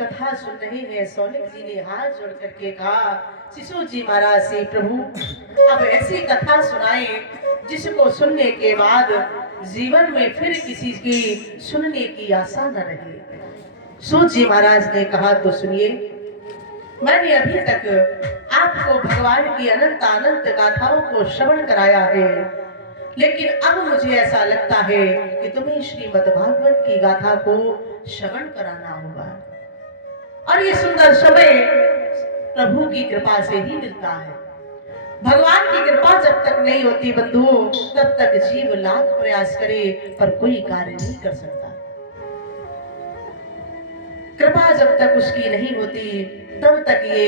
कथा सुन रहे हैं। सौनक जी ने हाथ जोड़ करके कहा, शिशु जी महाराज से, प्रभु अब ऐसी कथा सुनाए जिसको सुनने के बाद जीवन में फिर किसी की सुनने की आशा न रहे। सूत जी महाराज ने कहा, तो सुनिए, मैंने अभी तक आपको भगवान की अनंत अनंत गाथाओं को श्रवण कराया है, लेकिन अब मुझे ऐसा लगता है कि तुम्हें श्रीमद् भागवत की गाथा को श्रवण कराना होगा। और ये सुंदर समय प्रभु की कृपा से ही मिलता है। भगवान की कृपा जब तक नहीं होती बंधुओं, तब तक जीव लाख प्रयास करे पर कोई कार्य नहीं कर सकता। कृपा जब तक उसकी नहीं होती तब तक ये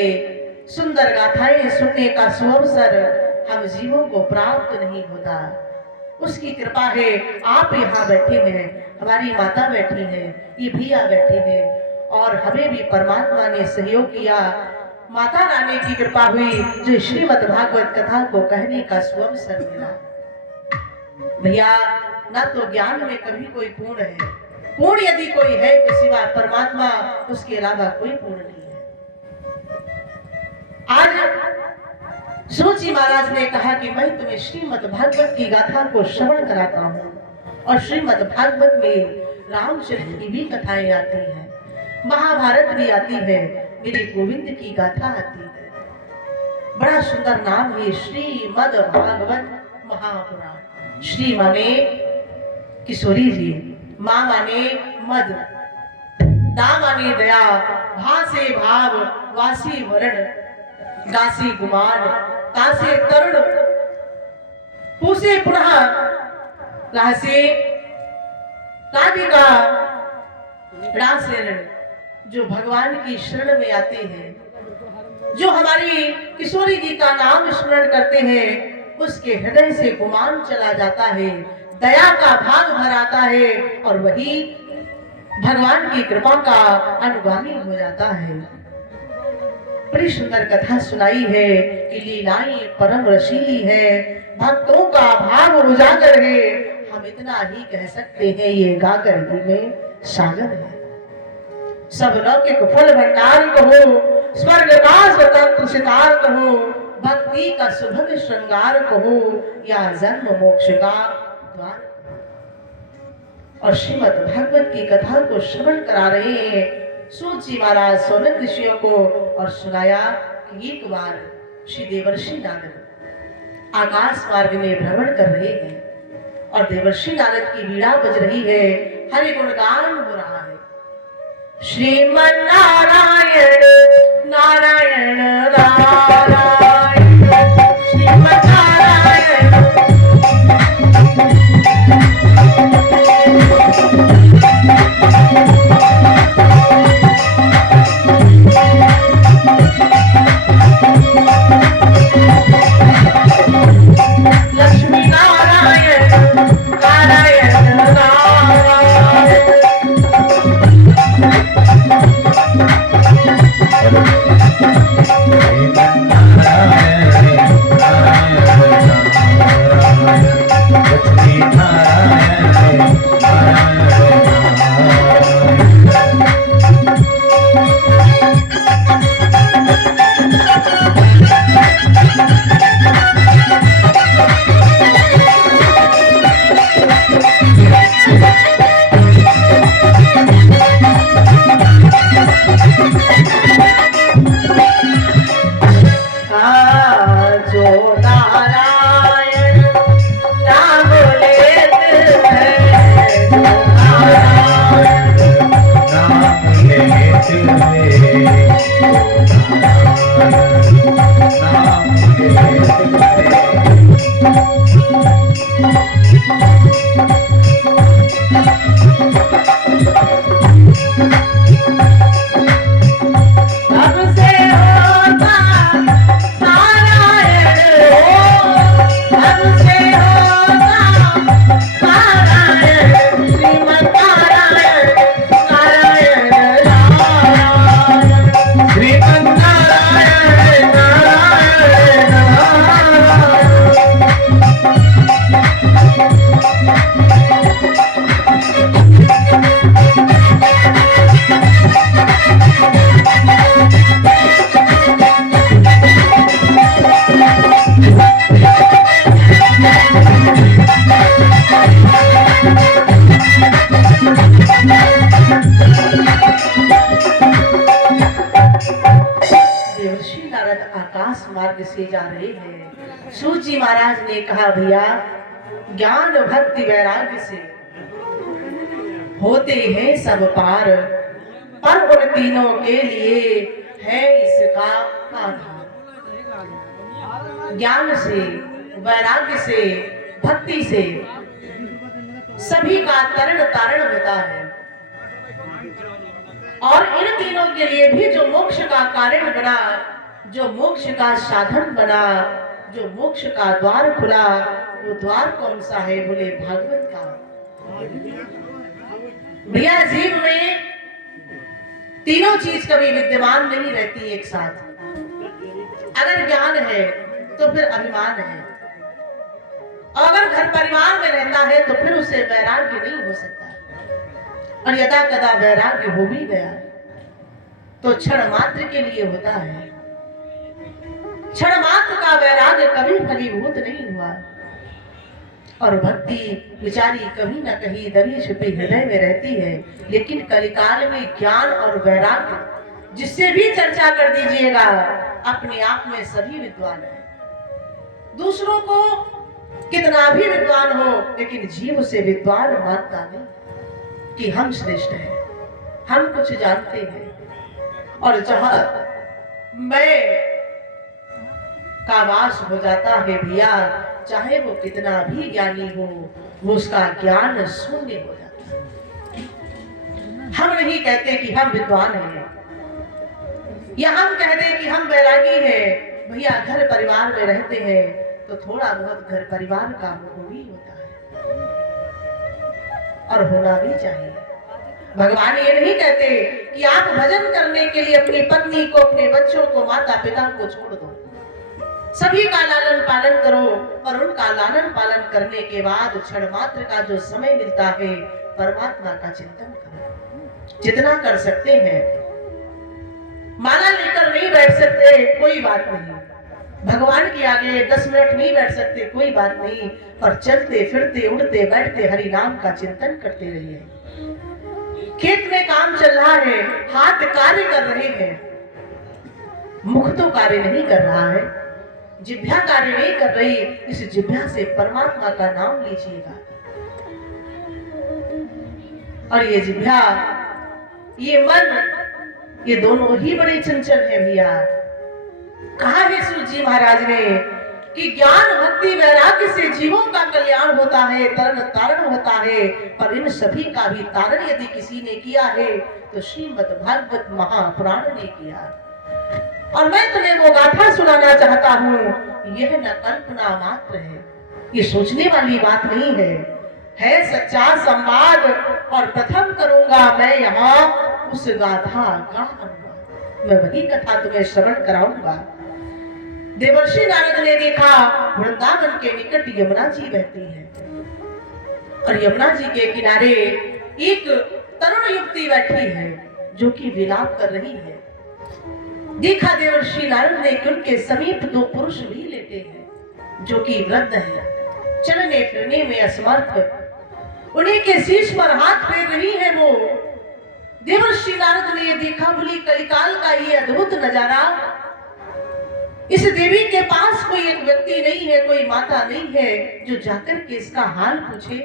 सुंदर गाथाएं सुनने का सुअवसर हम जीवों को प्राप्त नहीं होता। उसकी कृपा है। आप यहाँ बैठे हैं, हमारी माता बैठी हैं, ये भैया बैठे हैं, और हमें भी परमात्मा ने सहयोग किया। माता रानी की कृपा हुई जो श्रीमद् भागवत कथा को कहने का सुअवसर मिला। भैया, ना तो ज्ञान में कभी कोई पूर्ण है, पूर्ण यदि कोई है तो सिवा परमात्मा, उसके अलावा कोई पूर्ण नहीं है। आज सूत जी महाराज ने कहा कि मैं तुम्हें श्रीमद् भागवत की गाथा को श्रवण कराता हूँ, और श्रीमद् भागवत में रामचरित की भी कथाएं आती हैं, महाभारत भी आती है, मेरे गोविंद की गाथा आती है। बड़ा सुंदर नाम है श्रीमद् भागवत महापुराण। श्री माने किशोरी जी, माँ माने मद, दा माने दया, भा से भाव, वासी वरण, दासी गुमान, तासे तरुण, पूसे पुनः रासे राधिका, रासेरण। जो भगवान की शरण में आते हैं, जो हमारी किशोरी जी का नाम स्मरण करते हैं, उसके हृदय से गुमान चला जाता है, दया का भाग भर आता है, और वही भगवान की कृपा का अनुगामी हो जाता है। बड़ी सुंदर कथा सुनाई है कि लीलाएं परम रसीली है, भक्तों का भाव उजागर है। हम इतना ही कह सकते हैं, ये गागर ही में सागर है। सब लौकिक फल भंडार कहो, स्वर्ग का स्वतंत्र सितार कहो, भक्ति का सुभग श्रृंगार कहो, या जन्म मोक्ष का द्वार। और श्रीमद् भागवत की कथा को श्रवण करा रहे हैं सूत जी महाराज सौनक ऋषियों को, और सुनाया कि एक बार श्री देवर्षि नारद आकाश मार्ग में भ्रमण कर रहे हैं, और देवर्षि नारद की वीणा बज रही है, हरि गुणगान हो रहा है। श्रीमन नारायण नारायण नारायण, श्रीमन नारायण लक्ष्मी नारायण नारायण नारायण। मार्ग से जा रहे हैं। सूत जी महाराज ने कहा भैया ज्ञान भक्ति वैराग्य से होते हैं सब पार, पर उन तीनों के लिए है इसका आधार। ज्ञान से, वैराग्य से, भक्ति से सभी का तरण तारण होता है, और इन तीनों के लिए भी जो मोक्ष का कारण बना, जो मोक्ष का साधन बना, जो मोक्ष का द्वार खुला, वो द्वार कौन सा है? बोले भागवत का। भैया जीव में तीनों चीज कभी विद्यमान नहीं रहती एक साथ। अगर ज्ञान है तो फिर अभिमान है, और अगर घर परिवार में रहता है तो फिर उसे वैराग्य नहीं हो सकता। और यदा कदा वैराग्य हो भी गया तो क्षण मात्र के लिए होता है। क्षण मात्र का वैराग्य कभी फलीभूत नहीं हुआ, और भक्ति विचारी कभी न कहीं दबी छुपी हृदय में रहती है। लेकिन कलिकाल में ज्ञान और वैराग्य जिससे भी चर्चा कर दीजिएगा, अपने आप में सभी विद्वान है। दूसरों को कितना भी विद्वान हो, लेकिन जीव उसे विद्वान मानता नहीं कि हम श्रेष्ठ हैं, हम कुछ जानते हैं। और जहां मैं का वास हो जाता है भैया, चाहे वो कितना भी ज्ञानी हो, वो उसका ज्ञान शून्य हो जाता है। हम नहीं कहते कि हम विद्वान हैं, या हम कह दें कि हम वैरागी हैं। भैया घर परिवार में रहते हैं तो थोड़ा बहुत घर परिवार का मोह भी होता है, और होना भी चाहिए। भगवान ये नहीं कहते कि आप भजन करने के लिए अपनी पत्नी को, अपने बच्चों को, माता पिता को छोड़ दो। सभी का लालन पालन करो, और उनका लालन पालन करने के बाद क्षण मात्र का जो समय मिलता है, परमात्मा का चिंतन करो जितना कर सकते हैं। माला लेकर नहीं बैठ सकते, कोई बात नहीं। भगवान के आगे 10 मिनट नहीं बैठ सकते, कोई बात नहीं। पर चलते फिरते उड़ते बैठते हरि नाम का चिंतन करते रहिए। खेत में काम चल रहा है, हाथ कार्य कर रहे हैं, मुख तो कार्य नहीं कर रहा है, जिह्वा कार्य नहीं कर रही। इस जिह्वा से परमात्मा का नाम लीजिएगा। और ये जिह्वा, ये मन, ये दोनों ही बड़े चंचल है भैया। कहा है सूत जी महाराज ने कि ज्ञान भक्ति वैराग्य से जीवों का कल्याण होता है, तरण तारण होता है। पर इन सभी का भी तारण यदि किसी ने किया है तो श्रीमद् भागवत महापुराण ने किया। और मैं तुम्हें वो गाथा सुनाना चाहता हूँ। यह न कल्पना मात्र है, ये सोचने वाली बात नहीं है सच्चा संवाद। और प्रथम करूंगा मैं यहाँ उस गाथा का अनुवाद। मैं वही कथा तुम्हें श्रवण कराऊंगा। देवर्षि नारद ने देखा वृंदावन के निकट यमुना जी बहती है, और यमुना जी के किनारे एक तरुण युवती बैठी है जो कि विलाप कर रही है। देखा देवर्षि नारद ने कि उनके समीप 2 पुरुष भी लेटे हैं जो कि वृद्ध है, चलने फिरने में असमर्थ। उन्हीं के शीश पर हाथ फेर रही है वो। देवर्षि नारद ने देखा, बोली कलिकाल का ये अद्भुत नजारा। इस देवी के पास कोई एक व्यक्ति नहीं है, कोई माता नहीं है जो जाकर के इसका हाल पूछे।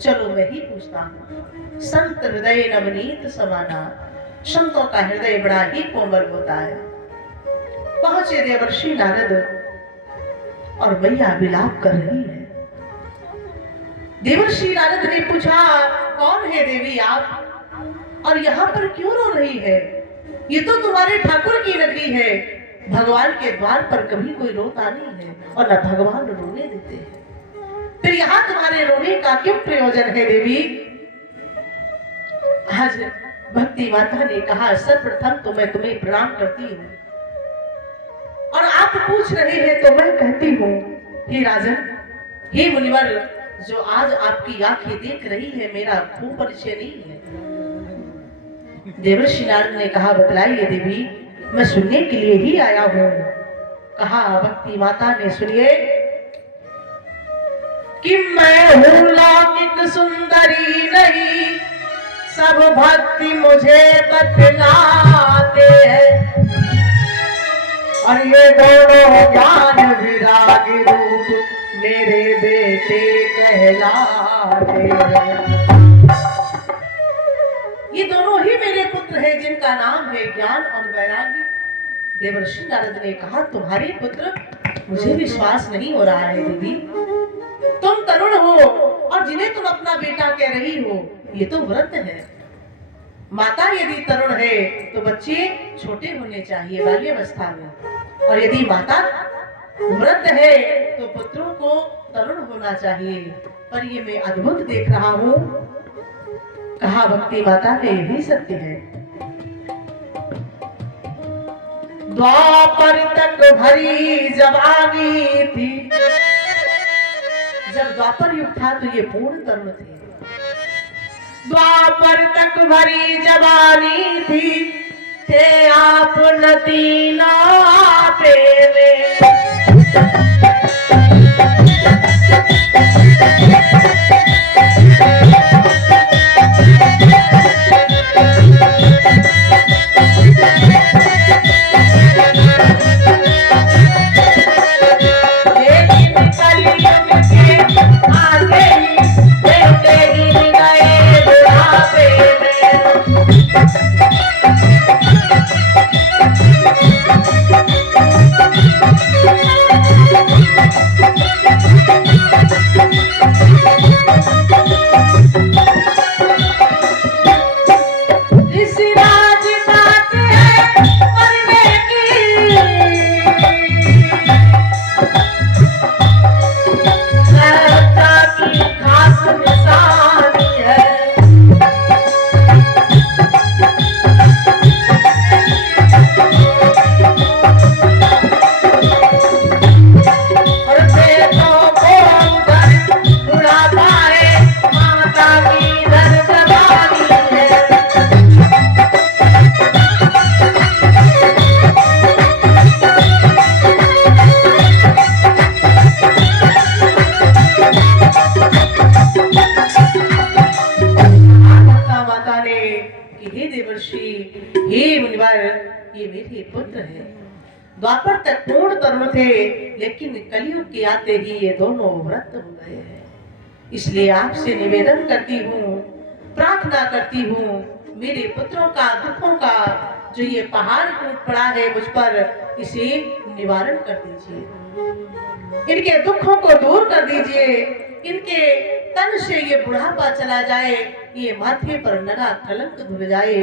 चलो मैं ही पूछता हूँ। संत हृदय नवनीत समाना, संतों का हृदय बड़ा ही कोमल होता है। पहुंचे देवर्षि नारद, और मैया विलाप कर रही है। देवर्षि नारद ने पूछा, कौन है देवी आप, और यहाँ पर क्यों रो रही है? ये तो तुम्हारे ठाकुर की नगरी है। भगवान के द्वार पर कभी कोई रोता नहीं है, और न भगवान रोने देते हैं। फिर यहाँ तुम्हारे रोने का क्यों प्रयोजन है देवी? आज भक्ति माता ने कहा, सर्वप्रथम तो मैं तुम्हें प्रणाम करती हूँ, और आप पूछ रहे हैं तो मैं कहती हूँ, हे राजन, हे मुनिवर, जो आज आपकी आंखें देख रही है मेरा खूब परिचय नहीं है। देवर्षि नारद ने कहा, बतलाइए देवी, मैं सुनने के लिए ही आया हूँ। कहा भक्ति माता ने, सुनिए कि मैं हूँ लौकिक सुंदरी नहीं, सब भक्ति मुझे बतलाते हैं। और ये दोनों ज्ञान विराग रूप मेरे बेटे कहलाते हैं। ये दोनों ही मेरे पुत्र हैं जिनका नाम है ज्ञान और वैराग्य। देवर्षि नारद ने कहा, तुम्हारे पुत्र, मुझे विश्वास नहीं हो रहा है देवी। तुम तरुण हो और जिन्हें तुम अपना बेटा कह रही हो, ये तो वृद्ध है। माता यदि तरुण है तो बच्चे छोटे होने चाहिए बाल्यावस्था में, और यदि माता वृद्ध है तो पुत्रों को तरुण होना चाहिए। पर ये मैं अद्भुत देख रहा हूँ। कहा भक्ति माता का यही सत्य है। द्वापर तक भरी जवानी थी। जब द्वापर युग था तो ये पूर्ण तरुण थे। द्वापर तक भरी जवानी थी, थे आप नतीना प्रेमे। ये मेरे पुत्र है। द्वापर तक पूर्ण तरुण थे, लेकिन कलयुग के आते ही ये दोनों वृद्ध हो गए हैं। इसलिए आपसे निवेदन करती हूँ, प्रार्थना करती हूँ, मेरे पुत्रों का दुखों का जो ये पहाड़ टूट पड़ा है मुझ पर, इसे निवारण कर दीजिए। इनके दुखों को दूर कर दीजिए। इनके तन से ये बुढ़ापा चला जाए, ये माथे पर लगा कलंक धुल जाए।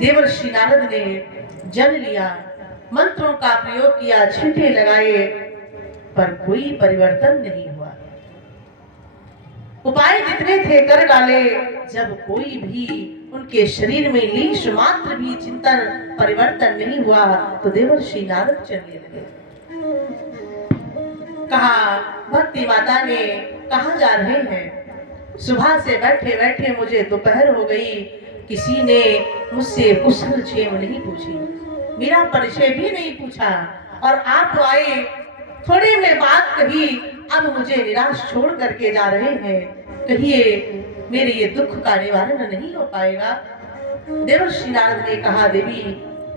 देवर्षि नारद ने जल लिया, मंत्रों का प्रयोग किया, छींटे लगाए, पर कोई परिवर्तन नहीं हुआ। उपाय जितने थे कर डाले, जब कोई भी उनके शरीर में लीश मात्र भी चिंतन परिवर्तन नहीं हुआ, तो देवर्षि नारद चलने लगे। कहा, भक्ति माता ने, कहाँ जा रहे हैं? सुबह से बैठे बैठे मुझे दोपहर हो गई, किसी ने मुझसे कुशल क्षेम नहीं पूछी, मेरा परिचय भी नहीं पूछा, और आप आए, थोड़ी में बात कही, अब मुझे निराश छोड़ करके जा रहे हैं। कहिए मेरे ये दुख का निवारण नहीं हो पाएगा? देवर्षि नारद ने कहा, देवी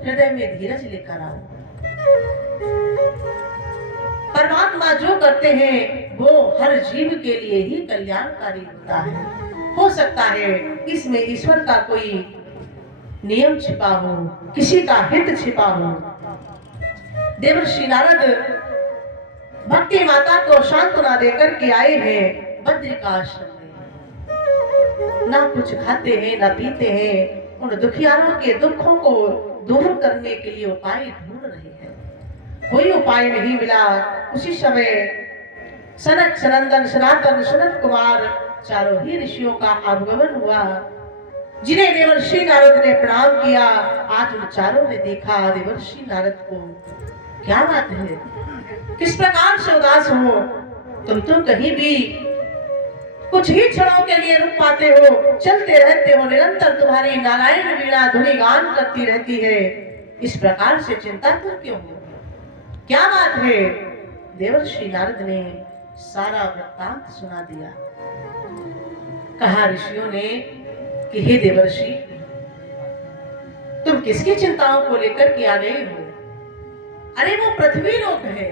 हृदय में धीरज लेकर आओ। परमात्मा जो करते हैं वो हर जीव के लिए ही कल्याणकारी होता है। हो सकता है इसमें ईश्वर का कोई नियम छिपा हो, किसी का हित छिपा हो। देवर्षि नारद भक्ति माता को सांत्वना देकर के आए हैं बद्रिकाश्रम में। ना कुछ खाते हैं ना पीते हैं, उन दुखियारों के दुखों को दूर करने के लिए उपाय ढूंढ रहे हैं। कोई उपाय नहीं मिला। उसी समय सनक सनंदन सनातन सनत कुमार चारों ही ऋषियों का आगमन हुआ, जिन्हें देवर्षि नारद ने प्रणाम किया। आज उन चारों ने देखा देवर्षि नारद को, क्या बात है, किस प्रकार से उदास हो तुम? तो कहीं भी कुछ ही क्षणों के लिए रुक पाते हो, चलते रहते हो, निरंतर तुम्हारी नारायण वीणा धुनी गान करती रहती है। इस प्रकार से चिंता तुम क्यों हो? क्या बात है? देवर्षि नारद ने सारा वृत्तांत सुना दिया। कहा ऋषियों ने कि हे देवर्षि, तुम किसकी चिंताओं को लेकर के आ गए हो? अरे वो पृथ्वी लोक है,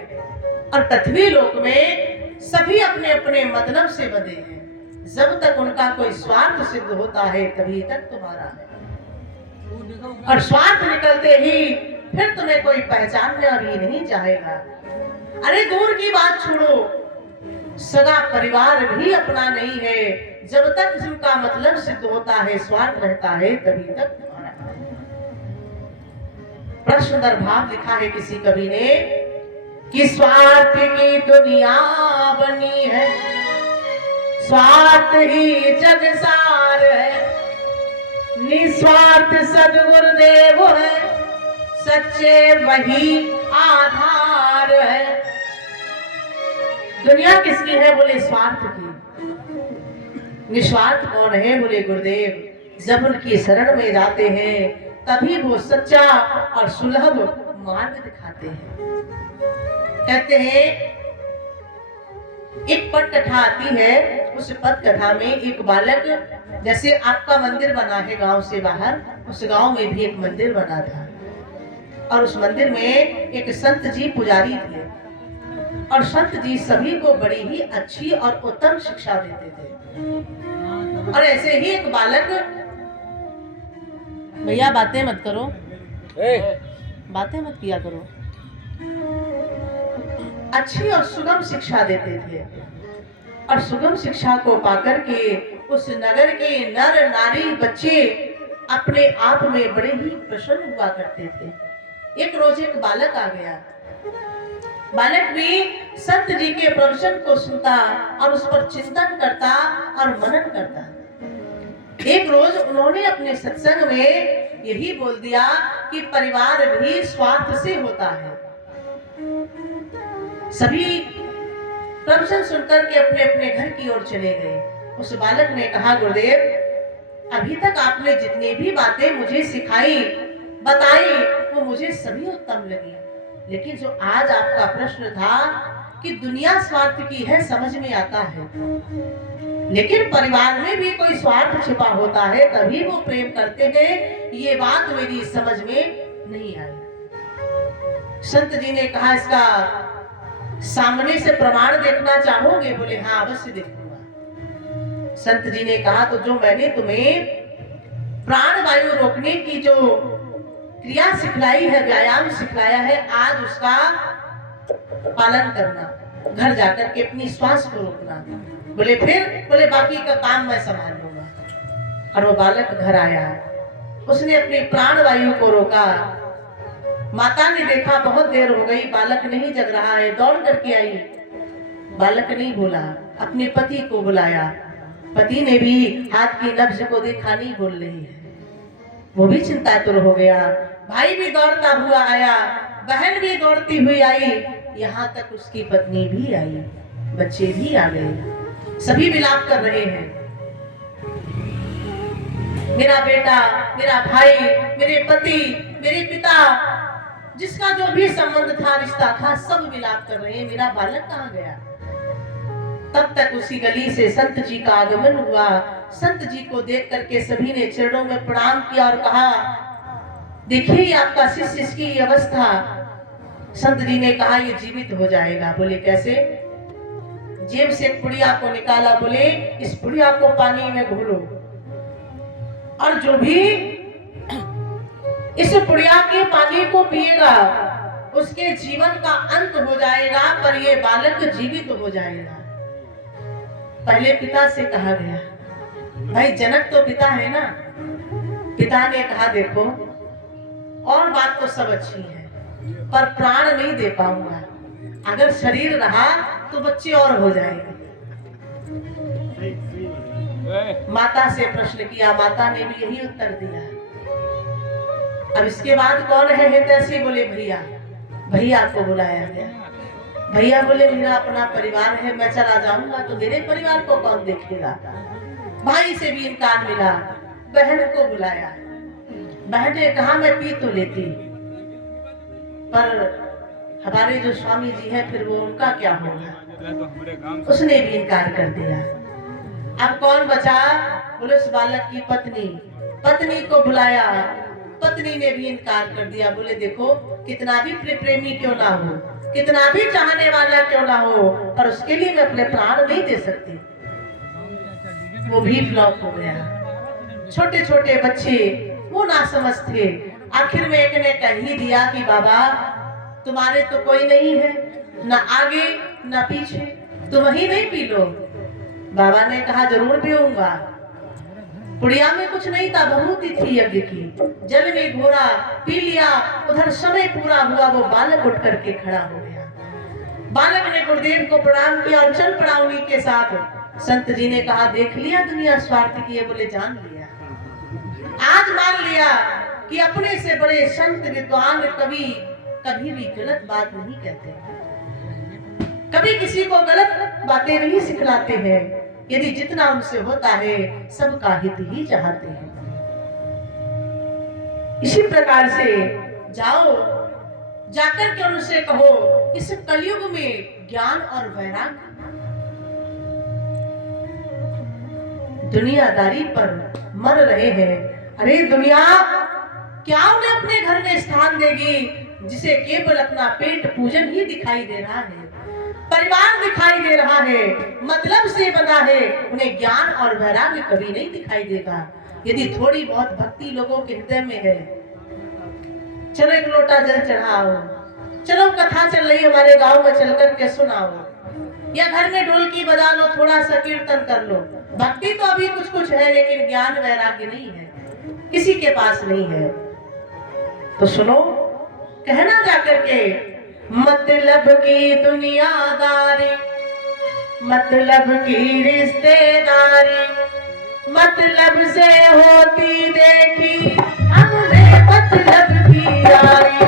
और पृथ्वी लोक में सभी अपने अपने मतलब से बंधे हैं। जब तक उनका कोई स्वार्थ सिद्ध होता है तभी तक तुम्हारा है, और स्वार्थ निकलते ही फिर तुम्हें कोई पहचानने भी नहीं चाहेगा। अरे दूर की बात छोड़ो, सगा परिवार भी अपना नहीं है। जब तक जिनका मतलब सिद्ध होता है, स्वार्थ रहता है, तभी तक तुम्हारा है। प्रश्न दर भाव लिखा है किसी कवि ने कि स्वार्थ की दुनिया बनी है, स्वार्थ ही जग सार है, निस्वार्थ सद्गुरुदेव है, सच्चे वही आधार है। दुनिया किसकी है? बोले स्वार्थ की। निस्वार्थ कौन है? बोले गुरुदेव। जब उनकी शरण में जाते हैं तभी वो सच्चा और सुलभ मार्ग दिखाते हैं। कहते हैं एक पट कथा आती है, उस पट कथा में एक बालक, जैसे आपका मंदिर बना है गांव से बाहर, उस गांव में भी एक मंदिर बना था, और उस मंदिर में एक संत जी पुजारी थे, और संत जी सभी को बड़ी ही अच्छी और उत्तम शिक्षा देते थे। और ऐसे ही एक बालक, भैया बातें मत करो, बातें मत किया करो, अच्छी और सुगम शिक्षा देते थे। और सुगम शिक्षा को पाकर के उस नगर के नर नारी बच्चे अपने आप में बड़े ही प्रसन्न हुआ करते थे। एक रोज एक बालक आ गया, बालक भी संत जी के प्रवचन को सुनता और उस पर चिंतन करता और मनन करता। एक रोज उन्होंने अपने सत्संग में यही बोल दिया कि परिवार भी स्वार्थ से होता है। सभी प्रवचन सुनकर के अपने अपने घर की ओर चले गए। उस बालक ने कहा, गुरुदेव अभी तक आपने जितनी भी बातें मुझे सिखाई बताई वो मुझे सभी उत्तम लगी, लेकिन जो आज आपका प्रश्न था कि दुनिया स्वार्थ की है, समझ में आता है, लेकिन परिवार में भी कोई स्वार्थ छिपा होता है तभी वो प्रेम करते हैं, ये बात मेरी समझ में नहीं आई। संत जी ने कहा, इसका सामने से प्रमाण देखना चाहोगे? बोले हाँ अवश्य देखूंगा। संत जी ने कहा, तो जो मैंने तुम्हें प्राण वायु रोकने की जो क्रिया सिखलाई है, व्यायाम सिखलाया है, आज उसका पालन करना, घर जाकर के अपनी श्वास को रोकना। बोले फिर? बोले बाकी का काम मैं संभाल लूंगा। और वो बालक घर आया, उसने अपनी प्राण वायु को रोका। माता ने देखा बहुत देर हो गई, बालक नहीं जग रहा है, दौड़ करके आई, बालक नहीं बोला, अपने पति को बुलाया। पति ने भी हाथ की नब्ज को देखा, नहीं बोल रही है, वो भी चिंतातुर हो गया। भाई भी दौड़ता हुआ आया, बहन भी दौड़ती हुई आई, यहाँ तक उसकी पत्नी भी आई, बच्चे भी आ गए, सभी विलाप कर रहे हैं, मेरा बेटा, मेरा भाई, मेरे पति, मेरे पिता, जिसका जो भी संबंध था, रिश्ता था, सब विलाप कर रहे हैं, मेरा बालक कहाँ गया। तब तक उसी गली से संत जी का आगमन हुआ। संत जी को देख करके सभी ने चरणों में प्रणाम किया और कहा, देखिए आपका शिष्य, इसकी अवस्था। संत जी ने कहा, ये जीवित हो जाएगा। बोले कैसे? जेब से एक पुड़िया को निकाला, बोले इस पुड़िया को पानी में घोलो, और जो भी इस पुड़िया के पानी को पिएगा उसके जीवन का अंत हो जाएगा, पर ये बालक जीवित हो जाएगा। पहले पिता से कहा गया, भाई जनक तो पिता है ना। पिता ने कहा, देखो और बात तो सब अच्छी है, पर प्राण नहीं दे पाऊंगा, अगर शरीर रहा तो बच्चे और हो जाएंगे। माता से प्रश्न किया, माता ने भी यही उत्तर दिया। अब इसके बाद कौन है हितैषी? बोले भैया। भैया को बुलाया गया। भैया बोले मेरा अपना परिवार है, मैं चला जाऊंगा तो मेरे परिवार को कौन देखेगा। भाई से भी इनकार मिला। बहन को बुलाया। बहन ने कहा, मैं पी तो लेती, पर हमारे जो स्वामी जी हैं फिर वो उनका क्या होगा। उसने भी इनकार कर दिया। अब कौन बचा? बोले उस बालक की पत्नी। पत्नी को बुलाया। पत्नी ने भी इनकार कर दिया। बोले देखो, कितना भी प्रेमी क्यों ना हो, कितना भी चाहने वाला क्यों ना हो, पर उसके लिए मैं अपने प्राण नहीं दे सकती। वो भी फ्लॉप हो गया। छोटे छोटे बच्चे वो ना समझ थे। आखिर में एक ने कह ही दिया कि बाबा तुम्हारे तो कोई नहीं है, ना आगे ना पीछे, तुम ही नहीं पी लो। बाबा ने कहा जरूर पीऊंगा। पुड़िया में कुछ नहीं था, बहुत ही थी यज्ञ की। जल में घोरा, पी लिया। उधर समय पूरा हुआ, वो बालक उठ करके खड़ा हो गया। बालक ने गुरुदेव को प्रणाम किया और चल पड़ा उन्हीं के साथ। संत जी ने कहा देख लिया दुनिया स्वार्थ की है। बोले जान लिया, आज मान लिया कि अपने से बड़े संत विद्वान कवि कभी भी गलत बात नहीं कहते, कभी किसी को गलत बातें नहीं सिखलाते हैं। यदि जितना उनसे होता है सबका हित ही चाहते हैं। इसी प्रकार से जाओ, जाकर के उनसे कहो इस कलयुग में ज्ञान और वैराग्य, दुनियादारी पर मर रहे हैं। अरे दुनिया क्या उन्हें अपने घर में स्थान देगी जिसे केवल अपना पेट पूजन ही दिखाई दे रहा है, परिवार दिखाई दे रहा है, मतलब से बना है। उन्हें ज्ञान और वैराग्य कभी नहीं दिखाई देगा। यदि थोड़ी बहुत भक्ति लोगों के हृदय में है, चलो एक लोटा जल चढ़ाओ, चलो कथा चल रही हमारे गांव में चल कर के सुनाओ, या घर में ढोलकी बजा लो, थोड़ा सा कीर्तन कर लो। भक्ति तो अभी कुछ कुछ है, लेकिन ज्ञान वैराग्य नहीं है, किसी के पास नहीं है। तो सुनो, कहना जाकर के मतलब की दुनियादारी, मतलब की रिश्तेदारी, मतलब से होती देखी हमने मतलब की यारी।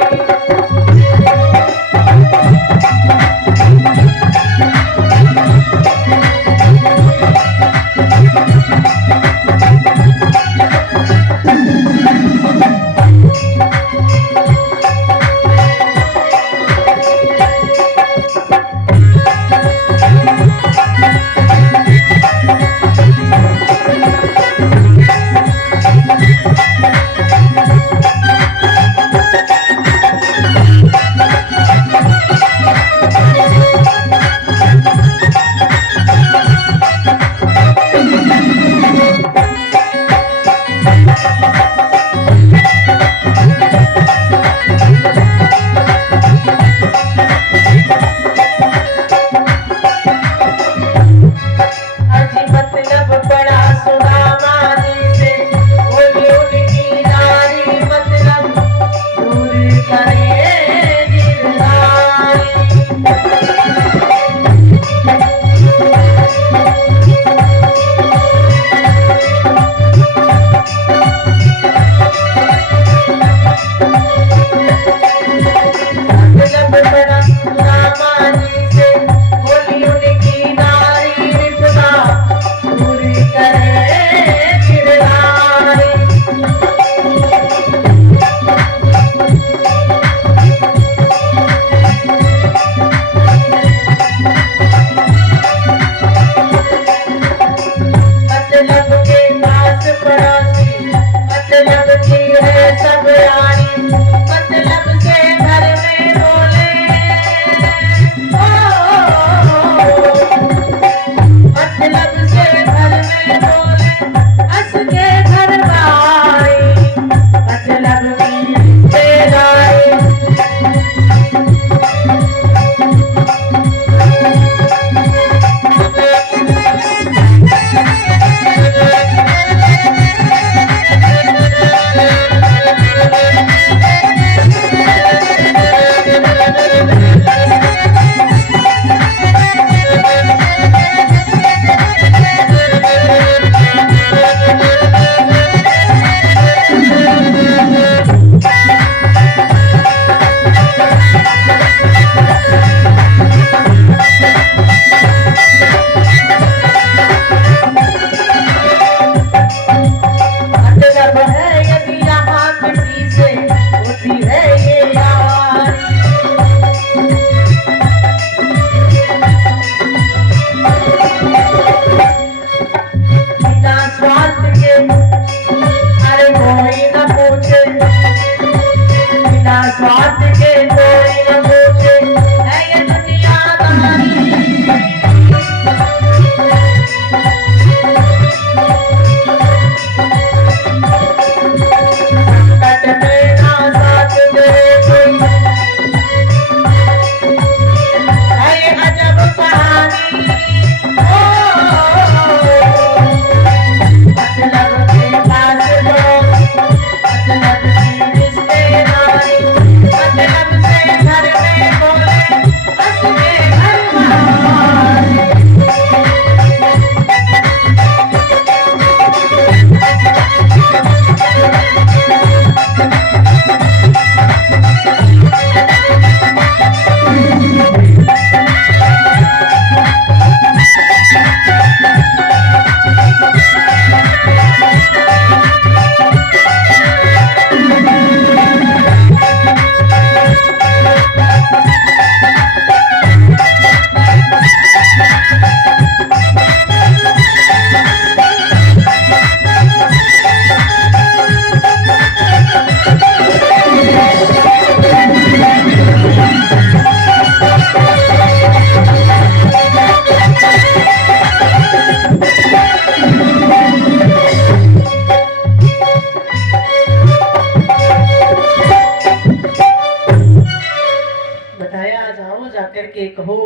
से कहो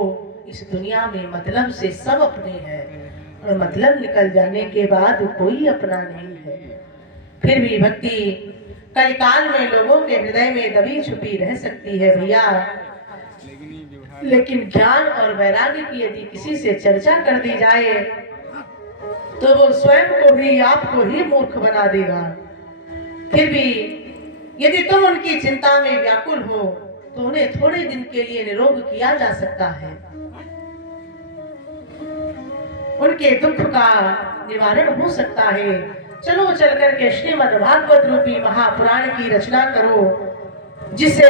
इस दुनिया में मतलब से सब अपने हैं और मतलब निकल जाने के बाद कोई अपना नहीं है। फिर भी भक्ति कलिकाल में लोगों के हृदय में दबी छुपी रह सकती है भैया, लेकिन ज्ञान और वैराग्य की यदि किसी से चर्चा कर दी जाए तो वो स्वयं को भी आपको ही मूर्ख बना देगा। फिर भी यदि तुम उनकी चिंता में व्याकुल हो तो उन्हें थोड़े दिन के लिए निरोग किया जा सकता है, उनके दुख का निवारण हो सकता है। चलो चल करके श्रीमद् भागवत रूपी महापुराण की रचना करो, जिससे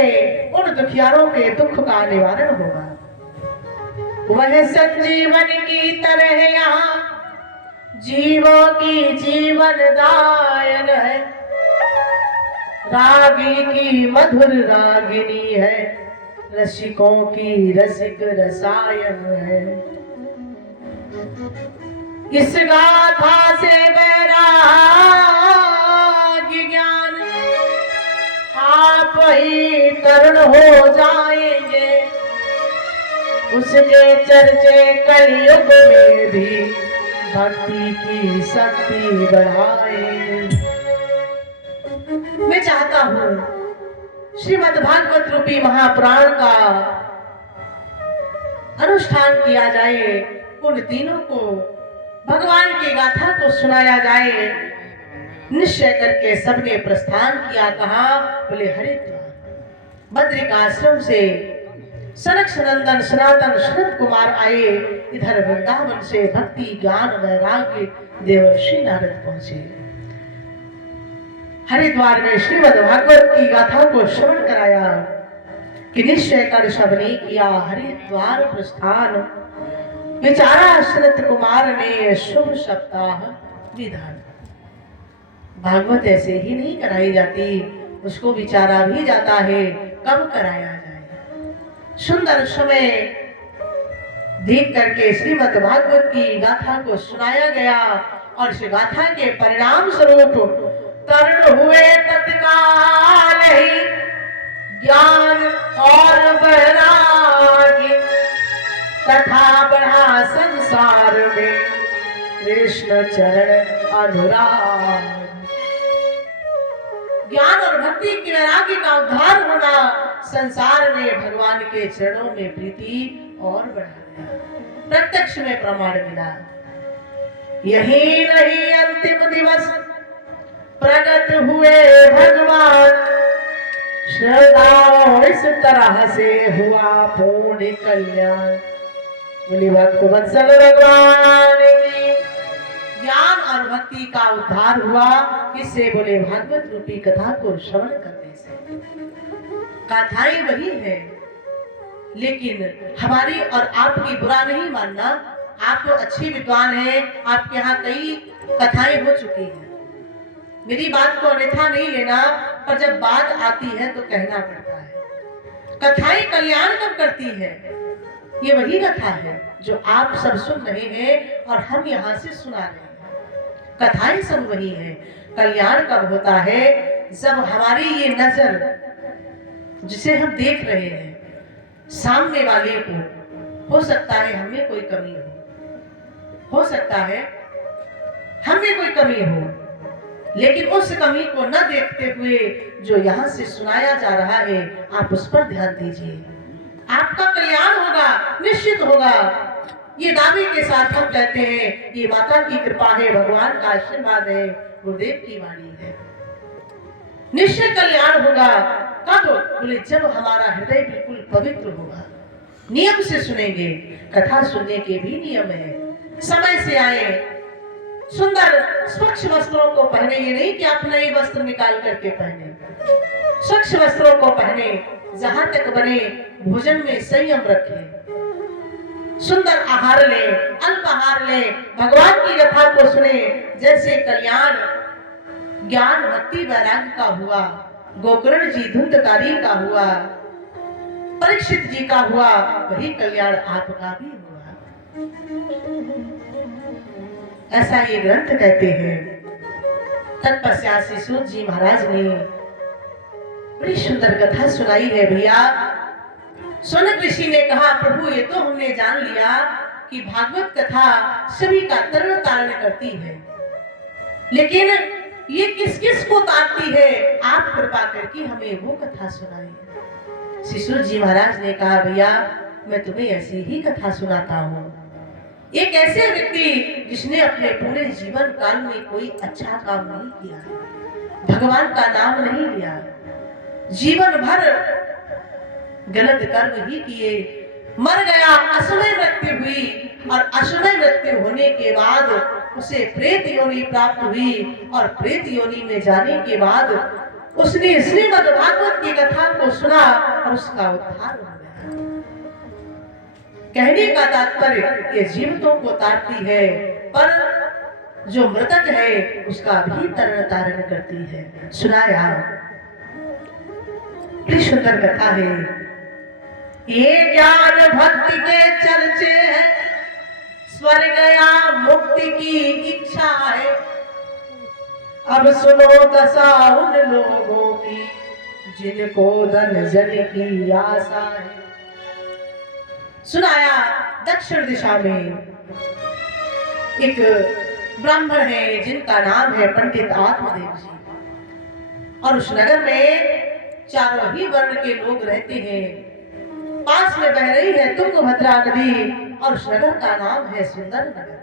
उन दुखियारों के दुख का निवारण होगा। वह संजीवन की तरह यहाँ जीवों की जीवन दायन है, रागी की मधुर रागिनी है, रसिकों की रसिक रसायन है। इस गाथा से वैराग्य ज्ञान आप ही तरुण हो जाएंगे, उसके चर्चे कलयुग में भी भक्ति की शक्ति बढ़ाएंगे। मैं चाहता हूँ श्रीमद् भागवत रूपी महापुराण का अनुष्ठान किया जाए, उन तीनों को भगवान की गाथा को सुनाया जाए। निश्चय करके सबने प्रस्थान किया, कहा बोले हरिद्वार। बद्रिकाश्रम से सनक सनंदन सनातन शरद कुमार आए, इधर वृंदावन से भक्ति ज्ञान वैराग्य देवर्षि नारद पहुंचे। हरिद्वार में श्रीमद् भागवत की गाथा को श्रवण कराया कि निश्चय कर सबने किया हरिद्वार प्रस्थान, विचारा शरद कुमार ने शुभ सप्ताह विधान। भागवत ऐसे ही नहीं कराई जाती, उसको विचारा भी जाता है कब कराया जाए। सुंदर समय देख करके श्रीमद् भागवत की गाथा को सुनाया गया और इस गाथा के परिणाम स्वरूप तरुण हुए तत्काल ही ज्ञान और वैराग्य, तथा बढ़ा संसार में कृष्ण चरण अनुराग। ज्ञान और भक्ति के वैराग्य का उद्धार होना, संसार में भगवान के चरणों में प्रीति और बढ़ा गया। प्रत्यक्ष में प्रमाण मिला। यही नहीं अंतिम दिवस प्रकट हुए भगवान, श्रद्धा इस तरह से हुआ पूर्ण कल्याण। बोली भक्त वत्सल भगवान की। ज्ञान और भक्ति का उद्धार हुआ किससे? बोले भागवत रूपी कथा को श्रवण करने से। कथाएं वही है, लेकिन हमारी और आपकी बुरा नहीं मानना। आप तो अच्छे विद्वान हैं, आपके यहाँ कई कथाएं हो चुकी हैं, मेरी बात को अन्यथा नहीं लेना, पर जब बात आती है तो कहना पड़ता है। कथाएं कल्याण कब करती है? ये वही कथा है जो आप सब सुन रहे हैं और हम यहाँ से सुना रहे हैं। कथाएं सब वही है। कल्याण कब होता है? जब हमारी ये नजर जिसे हम देख रहे हैं, सामने वाले को हो सकता है हमें कोई कमी हो सकता है हमें कोई कमी हो, लेकिन उस कमी को न देखते हुए जो यहाँ से सुनाया जा रहा है, आप उस पर ध्यान दीजिए। आपका कल्याण होगा, निश्चित होगा। ये दावे के साथ हम कहते हैं, ये माता की कृपा है, भगवान का आशीर्वाद है, गुरुदेव की वाणी है। निश्चय कल्याण होगा। कब? बोले जब हमारा हृदय बिल्कुल पवित्र होगा। नियम से सुनेंगे। कथा सुनने के भी नियम है। समय से आए, सुंदर स्वच्छ वस्त्रों को पहने। ये नहीं कि आप नए वस्त्र निकाल करके पहने, स्वच्छ वस्त्रों को पहने। जहां तक बने भोजन में संयम रखें, सुंदर आहार लें, अल्पाहार लें, भगवान की कथा को सुने। जैसे कल्याण ज्ञान भक्ति वैराग्य का हुआ, गोकर्ण जी धुंधकारी का हुआ, परीक्षित जी का हुआ, वही कल्याण आपका भी हुआ। ऐसा ये ग्रंथ कहते हैं। तत्पश्चात सूत जी महाराज ने बड़ी सुंदर कथा सुनाई है भैया। सनक ऋषि ने कहा, प्रभु ये तो हमने जान लिया कि भागवत कथा सभी का तरण तारण करती है, लेकिन ये किस किस को तारती है, आप कृपा करके हमें वो कथा सुनाइए। शिशु जी महाराज ने कहा, भैया मैं तुम्हें ऐसी ही कथा सुनाता हूँ। एक ऐसे व्यक्ति जिसने अपने पूरे जीवन काल में कोई अच्छा काम नहीं किया, भगवान का नाम नहीं लिया, जीवन भर गलत कर्म ही किए, मर गया, असमय मृत्यु हुई, और असमय मृत्यु होने के बाद उसे प्रेत योनि प्राप्त हुई, और प्रेत योनि में जाने के बाद उसने श्रीमद् भागवत की कथा को सुना और उसका उद्धार हो गया। कहने का तात्पर्य ये जीवितों को तारती है, पर जो मृतक है उसका भी तरण तारण करती है। सुनाया, बड़ी सुंदर कथा है। ये ज्ञान भक्ति के चर्चे हैं, स्वर्ग या मुक्ति की इच्छा है, अब सुनो दशा उन लोगों की जिनको धन जन की आशा है। सुनाया, दक्षिण दिशा में एक ब्राह्मण है जिनका नाम है पंडित आत्मदेव जी, और उस नगर में चारों ही वर्ण के लोग रहते हैं। पास में बह रही है तुंगभद्रा नदी, और उस नगर का नाम है सुंदर नगर।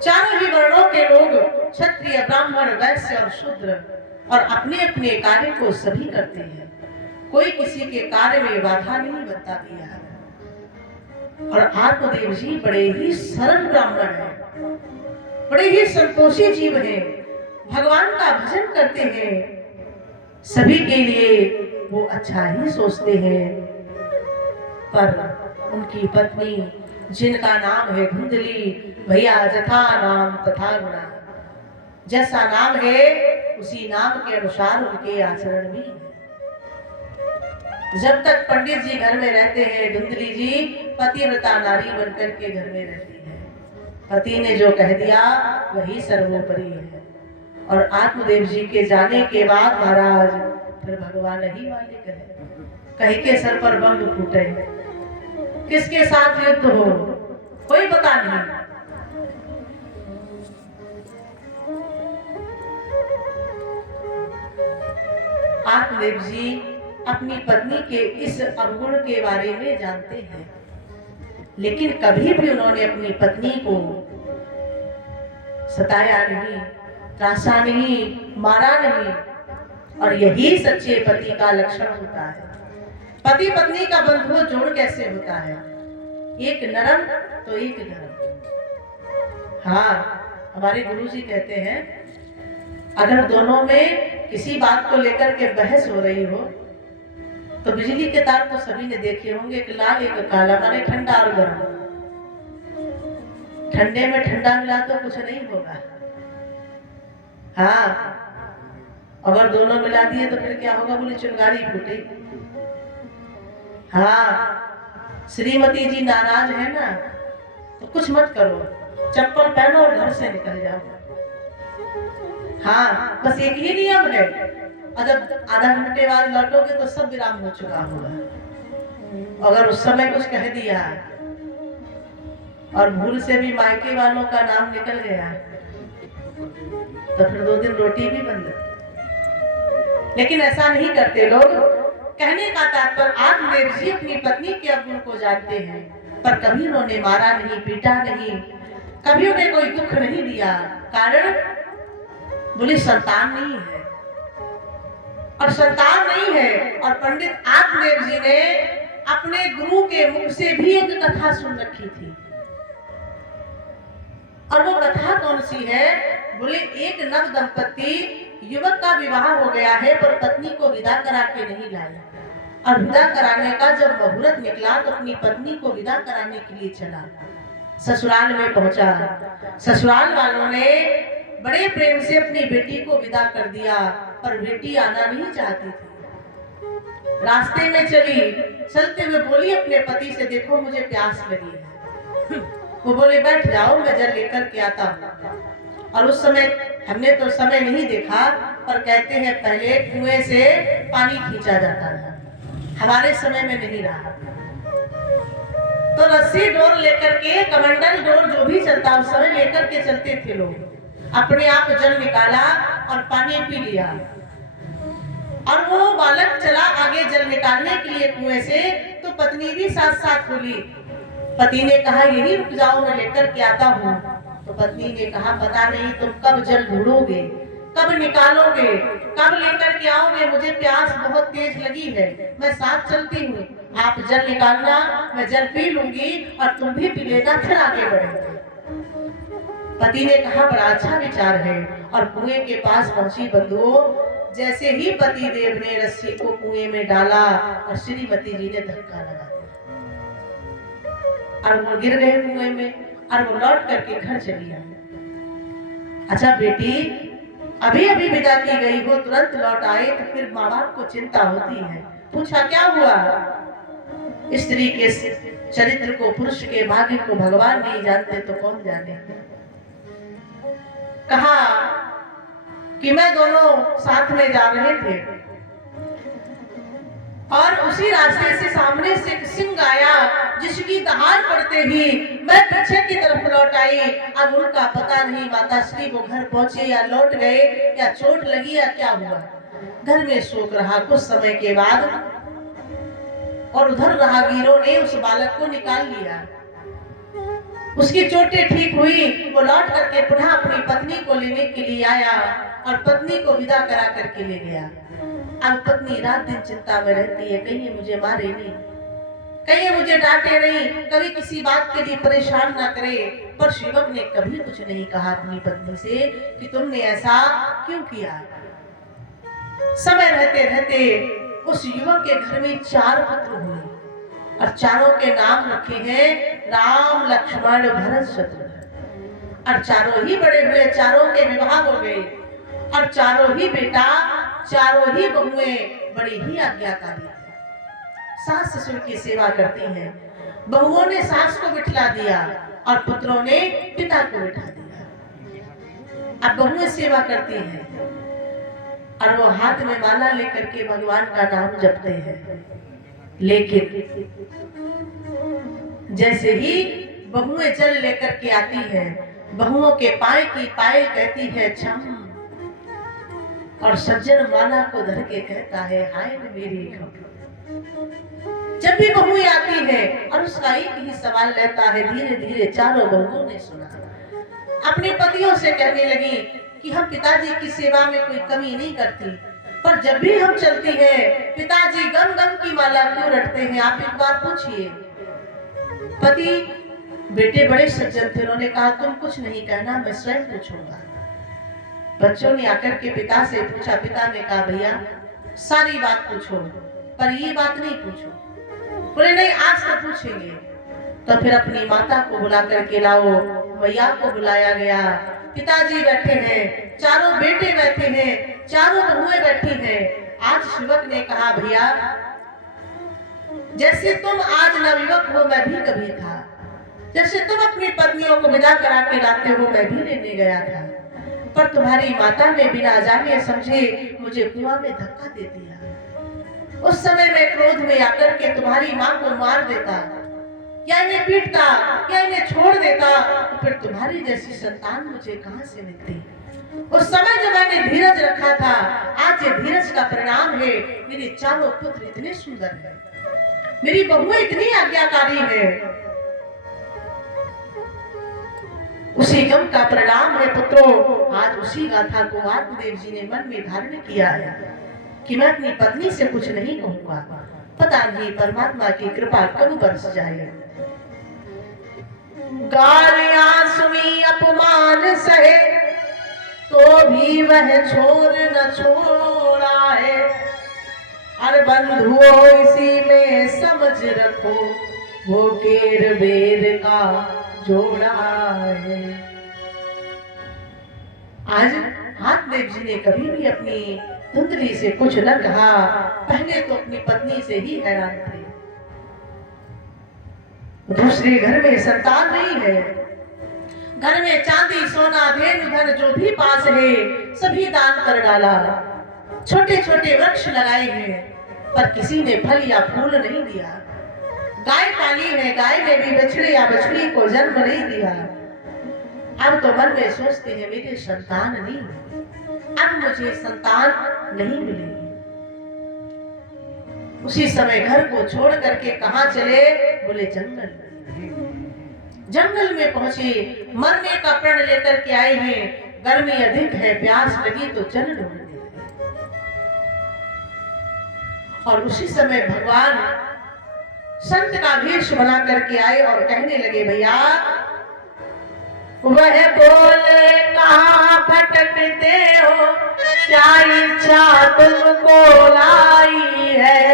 चारों ही वर्णों के लोग, क्षत्रिय, ब्राह्मण, वैश्य और शूद्र, और अपने अपने कार्य को सभी करते हैं, कोई किसी के कार्य में बाधा नहीं बनता दिया है। और आत्मदेव जी बड़े ही सरल ब्राह्मण हैं, बड़े ही संतोषी जीव हैं, भगवान का भजन करते हैं, सभी के लिए वो अच्छा ही सोचते हैं। पर उनकी पत्नी जिनका नाम है धुंधली, भैया जथा नाम तथा गुणा, जैसा नाम है उसी नाम के अनुसार उनके आचरण भी है। जब तक पंडित जी घर में रहते हैं, धुंधली जी पतिव्रता नारी बनकर के घर में रहती है। पति ने जो कह दिया वही सर्वोपरि है। और आत्मदेव जी के जाने के बाद महाराज फिर भगवान ही मालिक है, कहीं के सर पर बंद फूटे, किसके साथ युद्ध हो कोई पता नहीं। आत्मदेव जी अपनी पत्नी के इस अवगुण के बारे में जानते हैं, लेकिन कभी भी उन्होंने अपनी पत्नी को सताया नहीं, त्रासा नहीं, मारा नहीं, और यही सच्चे पति का लक्षण होता है। पति पत्नी का बंधुत्व जोड़ कैसे होता है, एक नरम तो एक नरम। हाँ, हमारे गुरुजी कहते हैं अगर दोनों में किसी बात को लेकर के बहस हो रही हो तो बिजली के तार तो सभी ने देखे होंगे, एक लाल एक काला, माने ठंडा और गर्म। ठंडे में ठंडा मिला तो कुछ नहीं होगा। हाँ, अगर दोनों मिला दिए तो फिर क्या होगा, बोले चिंगारी फूटेगी। हाँ, श्रीमती जी नाराज है ना तो कुछ मत करो, चप्पल पहनो और घर से निकल जाओ। हाँ, बस एक ही नियम है, अगर आधा घंटे बाद लौटोगे तो सब विराम हो चुका होगा। अगर उस समय कुछ कह दिया और भूल से भी मायके वालों का नाम निकल गया तो फिर 2 दिन रोटी भी बंद। लेकिन ऐसा नहीं करते लोग। कहने का तात्पर्य आत्मदेव जी अपनी पत्नी के अवगुण को जानते हैं, पर कभी उन्होंने मारा नहीं, पीटा नहीं, कभी उन्हें कोई दुख नहीं दिया। कारण बोले संतान नहीं है, और संतान नहीं है। और पंडित आत्मदेव जी ने अपने गुरु के मुख से भी एक कथा सुन रखी थी, और वो कथा कौन सी है, बोले एक नव दंपति, युवक का विवाह हो गया है पर पत्नी को विदा करा के नहीं लाया, और विदा कराने का जब मुहूर्त निकला तो अपनी पत्नी को विदा कराने के लिए चला। ससुराल में पहुंचा, ससुराल वालों ने बड़े प्रेम से अपनी बेटी को विदा कर दिया, पर बेटी आना नहीं चाहती थी। रास्ते में चली, चलते हुए बोली अपने पति से, देखो मुझे प्यास लगी है। वो बोले बैठ जाओ, मैं जल लेकर के आता हूँ। और उस समय हमने तो समय नहीं देखा, पर कहते हैं पहले कुएं से पानी खींचा जाता था। हमारे समय में नहीं रहा। तो रस्सी डोर लेकर के, कमंडल डोर जो भी चलता उस समय लेकर के चलते थे लोग। अपने आप जल निकाला और पानी पी लिया, और वो बालक चला आगे जल निकालने के लिए कुएं से, तो पत्नी भी साथ साथ बोली। पति ने कहा यही रुक जाओ, मैं लेकर के आता हूँ। तो पत्नी ने कहा पता नहीं तुम कब जल ढूंढोगे, कब निकालोगे, कब लेकर के आओगे, मुझे प्यास बहुत तेज लगी है, मैं साथ चलती हूँ। आप जल निकालना, मैं जल पी लूंगी और तुम भी पी लेना, फिर आगे बढ़ेंगे। पति ने कहा बड़ा अच्छा विचार है, और कुएं के पास पहुंची बंधुओं। जैसे ही पति देव ने रस्सी को कुएं में डाला और श्रीमती जी ने धक्का लगा दिया और वो गिर गए कुएं में, और वो लौट करके घर चली आई। अच्छा बेटी, अभी अभी विदा की गई हो, तुरंत लौट आए तो फिर माँ बाप को चिंता होती है। पूछा क्या हुआ? स्त्री के चरित्र को, पुरुष के भाग्य को भगवान नहीं जानते तो कौन जाने। कहा कि मैं दोनों साथ में जा रहे थे, और उसी रास्ते से सामने से एक सिंह आया, जिसकी दहाड़ पड़ते ही मैं पीछे की तरफ लौट आई। अब उनका पता नहीं माता श्री वो घर पहुंचे या लौट गए, या चोट लगी या क्या हुआ। घर में शोक रहा कुछ समय के बाद, और उधर राहगीरों ने उस बालक को निकाल लिया। उसकी चोटें ठीक हुई, वो लौट करके पुनः अपनी पत्नी को लेने के लिए आया, और पत्नी को विदा करा करके ले गया। अब पत्नी रात दिन चिंता में रहती है, कहीं मुझे मारे नहीं, कहीं मुझे डांटे नहीं, कभी किसी बात के लिए परेशान ना करे। पर शिवक ने कभी कुछ नहीं कहा अपनी पत्नी से कि तुमने ऐसा क्यों किया। समय रहते रहते उस युवक के घर में 4 पुत्र हुए, और चारों के नाम रखे हैं राम, लक्ष्मण, भरत, शत्रुघ्न। और चारों ही बड़े हुए, चारों के विवाह हो गए, और चारों ही बेटा, चारों ही बहुएं बड़ी ही आज्ञाकारी हैं। सास ससुर की सेवा करती हैं। बहुओं ने सास को बिठला दिया और पुत्रों ने पिता को बिठा दिया। अब बहुएं सेवा करती हैं, और वो हाथ में माला लेकर के भगवान का नाम जपते हैं। लेकिन जैसे ही बहुएं जल लेकर के आती है, बहुओं के पाए की पायल कहती है छम, और सज्जन माला को धर के कहता है हाय मेरी घम। जब भी बहुएं आती है और उसका एक ही सवाल रहता है, धीरे धीरे चारों बहुओं ने सुना, अपने पतियों से कहने लगी कि हम पिताजी की सेवा में कोई कमी नहीं करती, पर जब भी हम चलती हैं पिताजी गम गम की माला क्यों रटते हैं, आप एक बार पूछिए। पति बेटे बड़े सज्जन थे, उन्होंने कहा तुम कुछ नहीं कहना, मैं स्वयं पूछूंगा। बच्चों ने आकर के पिता से पूछा, पिता ने कहा भैया सारी बात पूछो, पर ये बात नहीं पूछो। बोले नहीं आज तो पूछेंगे। तो फिर अपनी माता को बुला करके लाओ। मैया को बुलाया गया, पिताजी बैठे हैं, चारों बेटे बैठे हैं, चारों बहुएं बैठी हैं। आज शिवक ने कहा भैया जैसे तुम आज नवयुवक हो मैं भी कभी था, जैसे तुम अपनी पत्नियों को विदा करा के लाते हो मैं भी लेने गया था, पर तुम्हारी माता ने बिना जाने समझे मुझे कुआं में धक्का दे दिया। उस समय मैं क्रोध में आकर के तुम्हारी माँ को मार देता, या इन्हें पीटता, या इन्हें छोड़ देता, तो फिर तुम्हारी जैसी संतान मुझे कहां से मिलती। उस समय जब मैंने धीरज रखा था, आज ये धीरज का परिणाम है। मेरे चारों पुत्र इतने सुंदर हैं, मेरी बहुएं इतनी आज्ञाकारी है। उसी गम का परिणाम है पुत्रों। आज उसी गाथा को आत्मदेव जी ने मन में धारण किया है कि मैं अपनी पत्नी से कुछ नहीं कहूंगा, पता नहीं परमात्मा की कृपा कब बरस जाए। गालियां सुनी अपमान सहे तो भी वह छोर न छोड़ा है, हर बंधुओं इसी में समझ रखो वो केर बेर का जोड़ा है। आज आत्मदेव जी ने कभी भी अपनी धुंधली से कुछ न कहा, पहले तो अपनी पत्नी से ही हैरान थे। दूसरे घर में संतान नहीं है, घर में चांदी सोना धेनु धन जो भी पास है सभी दान कर डाला, छोटे छोटे वृक्ष लगाए हैं, पर किसी ने फल या फूल नहीं दिया। गाय पाली है, गाय ने भी बछड़े या बछड़ी को जन्म नहीं दिया। अब तो मन में सोचते हैं मेरे संतान नहीं, अब मुझे संतान नहीं मिलेगी। उसी समय घर को छोड़ करके कहां चले? बोले जंगल। जंगल में पहुंचे, मरने का प्रण लेकर के आए हैं। गर्मी अधिक है, प्यास लगी तो चल ढूंढते। और उसी समय भगवान संत का वेश बना करके आए और कहने लगे, भैया वह बोले कहाँ भटकते हो, क्या इच्छा तुमको लाई है।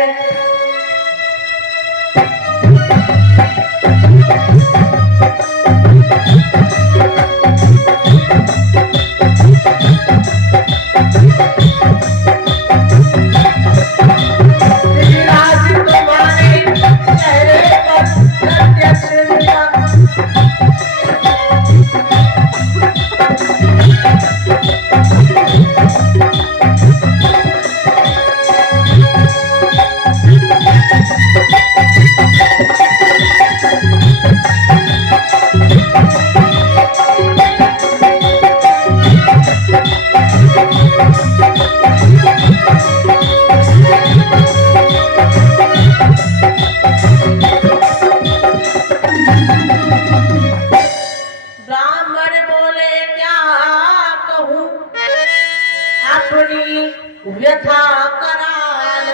व्यथा कराल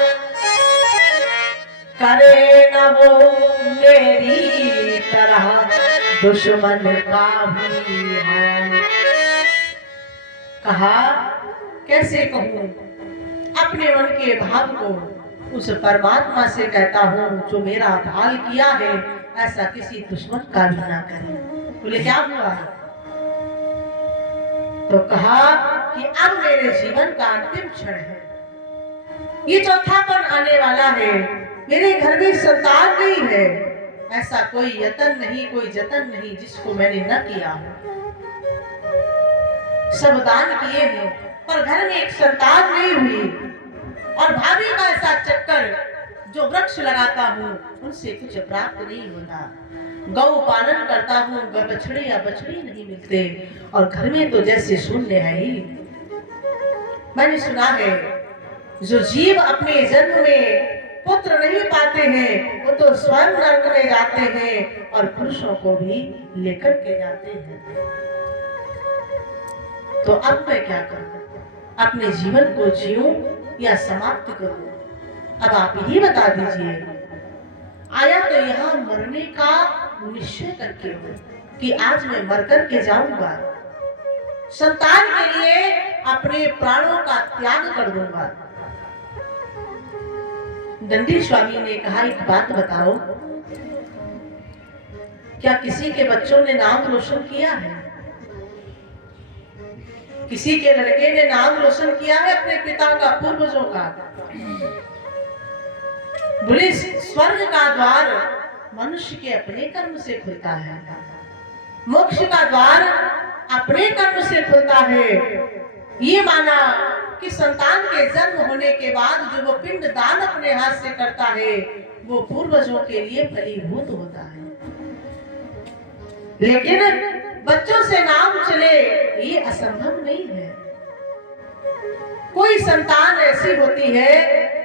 करे न वो मेरी तरह दुश्मन का भी हाल। कहा कैसे कहूँ अपने मन के भाव को उस परमात्मा से कहता हूँ जो मेरा हाल किया है, ऐसा किसी दुश्मन का भी ना करे। बोले क्या हुआ? तो कहा कि अब मेरे जीवन का अंतिम क्षण है, ये चौथापन आने वाला है, मेरे घर में संतान नहीं है, ऐसा कोई यतन नहीं, कोई जतन नहीं जिसको मैंने न किया हो। सब दान किए हैं पर घर में एक संतान नहीं हुई, और भाभी का ऐसा चक्कर जो वृक्ष लगाता हूँ उनसे कुछ प्राप्त नहीं होता। गौ पालन करता हूँ, बछड़े या बछड़ी नहीं मिलते, और घर में तो जैसे शून्य है ही। मैंने सुना है जो जीव अपने जन्म में पुत्र नहीं पाते हैं वो तो स्वयं नरक में जाते हैं और पुरुषों को भी लेकर के जाते हैं। तो अब मैं क्या करूं? अपने जीवन को जीऊं या समाप्त करूं? अब आप ही बता दीजिए। आया तो यहाँ मरने का निश्चय करके हो कि आज मैं मर कर के जाऊंगा, संतान के लिए अपने प्राणों का त्याग कर दूंगा। दंडी स्वामी ने कहा एक बात बताओ, क्या किसी के बच्चों ने नाम रोशन किया है? किसी के लड़के ने नाम रोशन किया है अपने पिता का, पूर्वजों का? बोले स्वर्ग का द्वार मनुष्य के अपने कर्म से खुलता है, मोक्ष का द्वार अपने कर्म से खुलता है। ये माना कि संतान के जन्म होने के बाद जो वो पिंड दान अपने हाथ से करता है वो पूर्वजों के लिए फलीभूत होता है। लेकिन बच्चों से नाम चले ये असंभव नहीं है। कोई संतान ऐसी होती है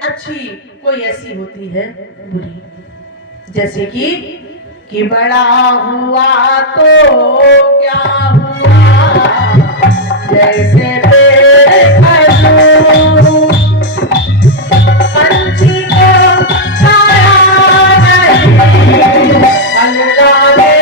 अच्छी, कोई ऐसी होती है बुरी। जैसे कि बड़ा हुआ तो क्या हुआ, जैसे पंछी को छाया नहीं, अलगावे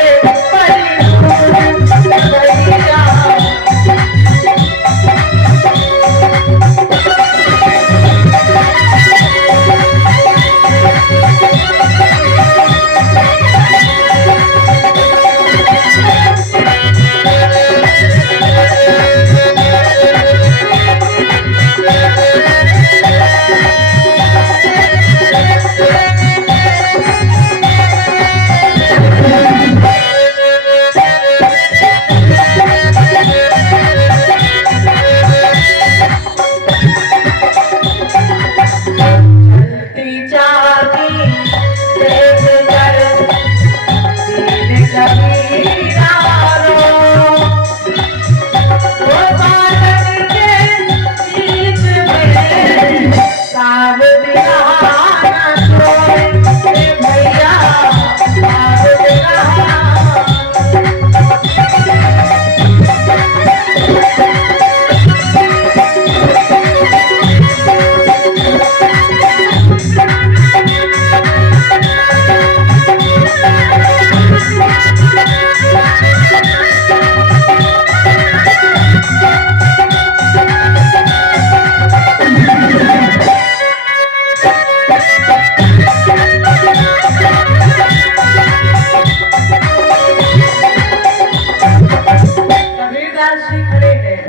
खड़े हैं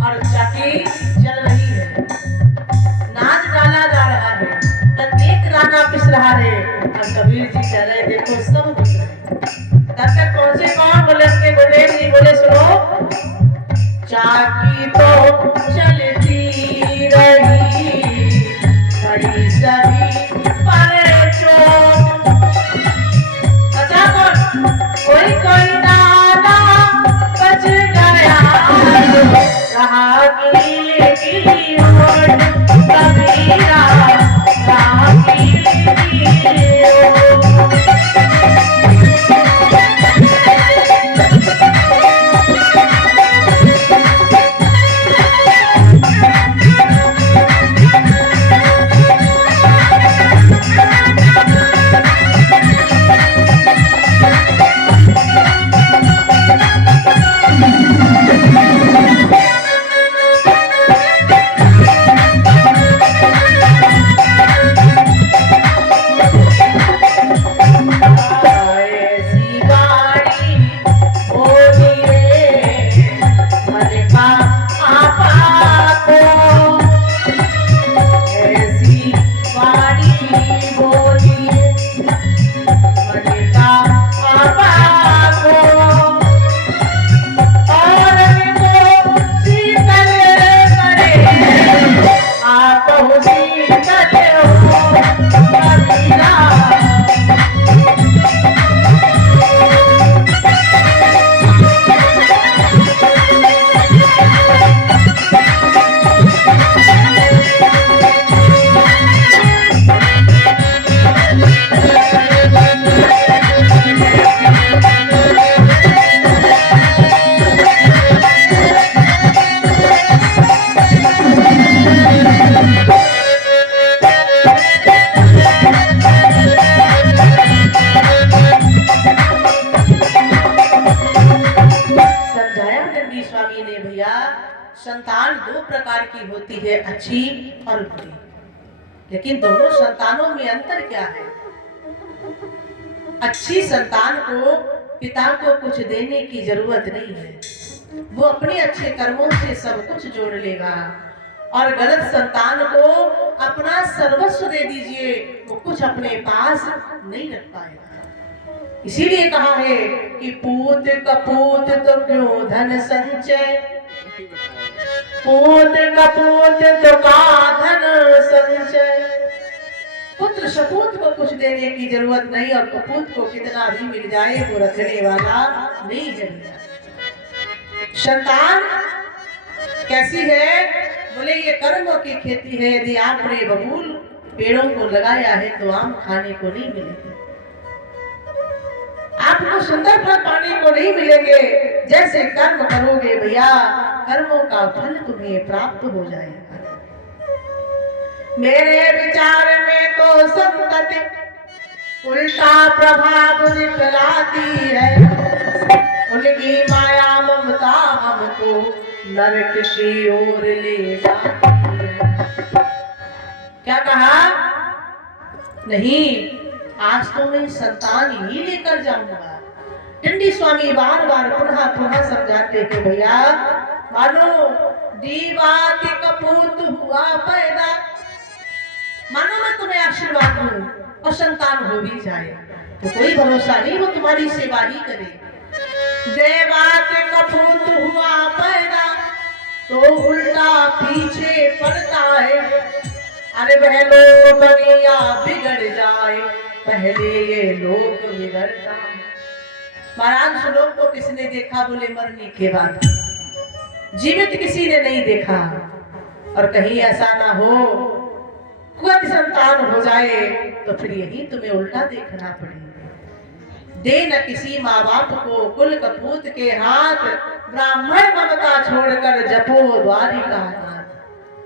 और चाकी चल रही है, नाच डाला जा रहा है, प्रत्येक दाना पिस रहा है। और कबीर जी कह रहे देखो सब कुछ है। तब तक पहुंचे कौन? बोले उसके गुरुदेव जी बोले सुनो, चाकी तो चलती रही बड़ी सभी पर चोट, बचा कौन? कोई कोई दाना बच गया, रहा गीले की ओट कबीरा, रहा गीले की ओट। संतान दो प्रकार की होती है, अच्छी और बुरी। लेकिन दोनों संतानों में अंतर क्या है? अच्छी संतान को पिता को कुछ देने की जरूरत नहीं है, वो अपने अच्छे कर्मों से सब कुछ जोड़ लेगा। और गलत संतान को अपना सर्वस्व दे दीजिए, वो कुछ अपने पास नहीं रख पाएगा। इसीलिए कहा है कि पूत कपूत तो क्यों धन संचय, पूत कपूत तो का धन संचय। पुत्र सपूत को कुछ देने की जरूरत नहीं, और कपूत को कितना भी मिल जाए वो रखने वाला नहीं है। संतान कैसी है? बोले ये कर्मों की खेती है, यदि आपने बबूल पेड़ों को लगाया है तो आम खाने को नहीं मिलेंगे, आपको सुंदर फल पाने को नहीं मिलेंगे। जैसे कर्म करोगे भैया, कर्मों का फल तुम्हें प्राप्त हो जाएगा। मेरे विचार में तो संतति उल्टा प्रभाव दिखलाती है, उनकी माया ममता हमको नरक की ओर ले जाती है। क्या कहा? नहीं, आज तो मैं संतान ही लेकर जाऊंगा। टंडी स्वामी बार बार पुनः पुनः समझाते कि भैया मानो दीवा के कपूत हुआ पैदा, मानो मैं तुम्हें आशीर्वाद दूं और संतान हो भी जाए तो कोई भरोसा नहीं वो तुम्हारी सेवा ही करे। देवा के कपूत हुआ पैदा तो उल्टा पीछे पड़ता है, अरे वह लोग बनिया बिगड़ जाए पहले ये लोग बिगड़ता। महाराज श्लोक को किसने देखा? बोले मरने के बाद, जीवित किसी ने नहीं देखा। और कहीं ऐसा ना हो कुछ संतान हो जाए तो फिर यही तुम्हें उल्टा देखना पड़े। दे न किसी माँ बाप को कुल कपूत के हाथ, ब्राह्मण ममता छोड़कर जपो द्वारिका नाथ,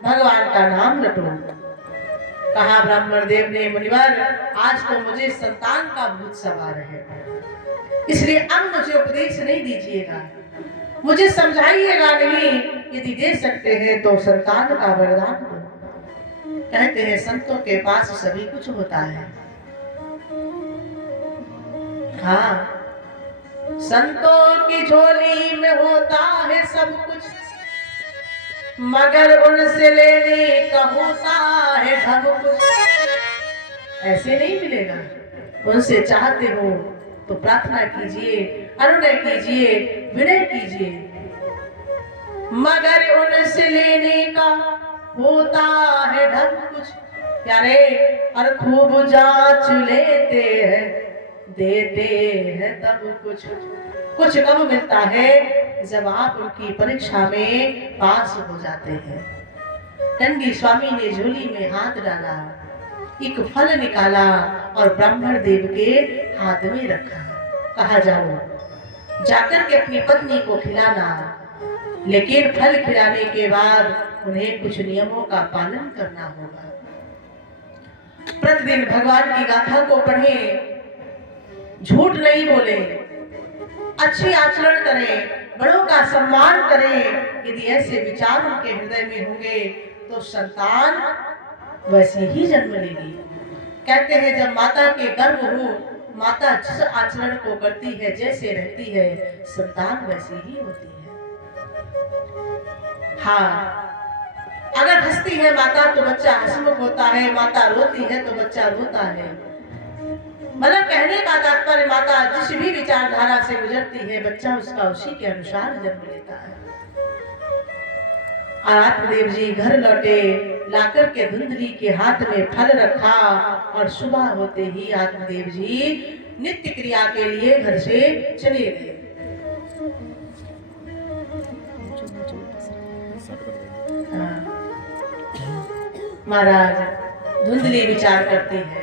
भगवान का नाम रटो। कहा ब्राह्मण देव ने, मुनिवर आज तो मुझे संतान का भूत सवार है, इसलिए अब मुझे उपदेश नहीं दीजिएगा, मुझे समझाइएगा नहीं। यदि दे सकते हैं तो संतान का वरदान दो। कहते हैं संतों के पास सभी कुछ होता है। हाँ, संतों की झोली में होता है सब कुछ, मगर उनसे लेने का होता है ढंग कुछ, ऐसे नहीं मिलेगा। उनसे चाहते हो तो प्रार्थना कीजिए, अनुनय कीजिए, विनय कीजिए, मगर उनसे लेने का होता है ढंग कुछ। प्यारे और खूब जांच लेते हैं, देते हैं तब कुछ। कुछ कब मिलता है जब आप उनकी परीक्षा में पास हो जाते हैं। टंडी स्वामी ने झोली में हाथ डाला, एक फल निकाला और ब्राह्मण देव के हाथ में रखा। कहा जाओ जाकर के अपनी पत्नी को खिलाना, लेकिन फल खिलाने के बाद उन्हें कुछ नियमों का पालन करना होगा। प्रतिदिन भगवान की गाथा को पढ़ें, झूठ नहीं बोले, अच्छी आचरण करें, बड़ों का सम्मान करें। यदि ऐसे विचार उनके हृदय में होंगे तो संतान वैसे ही जन्म लेगी। कहते हैं जब माता के गर्भ हो, माता जिस आचरण को करती है, जैसे रहती है, संतान वैसी ही होती है। हाँ, अगर हंसती है माता तो बच्चा हंसमुख होता है, माता रोती है तो बच्चा रोता है। मतलब कहने का तात्पर्य माता जिस भी विचारधारा से गुजरती है, बच्चा उसका उसी के अनुसार जन्म लेता है। आत्मदेव जी घर लौटे, लाकर के धुंधली के हाथ में फल रखा और सुबह होते ही आत्मदेव जी नित्य क्रिया के लिए घर से चले गए। महाराज धुंधली विचार करती है,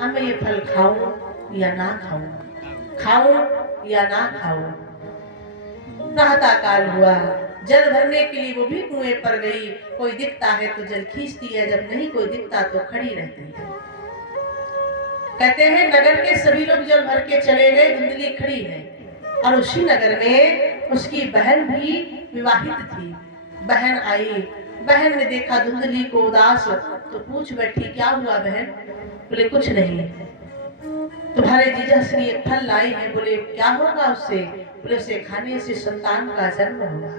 अब मैं ये फल खाऊं या ना खाऊं, खाऊं या ना खाऊं। प्रातः काल हुआ, जल भरने के लिए वो भी कुएं पर गई। कोई दिखता है तो जल खींचती है, जब नहीं कोई दिखता तो खड़ी रहती है। कहते हैं नगर के सभी लोग जल भर के चले गए, धुंधली खड़ी है। और उसी नगर में उसकी बहन भी विवाहित थी। बहन आई, बहन ने देखा धुंधली को उदास, तो पूछ बैठी क्या हुआ बहन? बोले कुछ नहीं, तुम्हारे जीजा श्री एक फल लाए हैं। बोले क्या होगा उससे? बोले उसे खाने से संतान का जन्म होगा।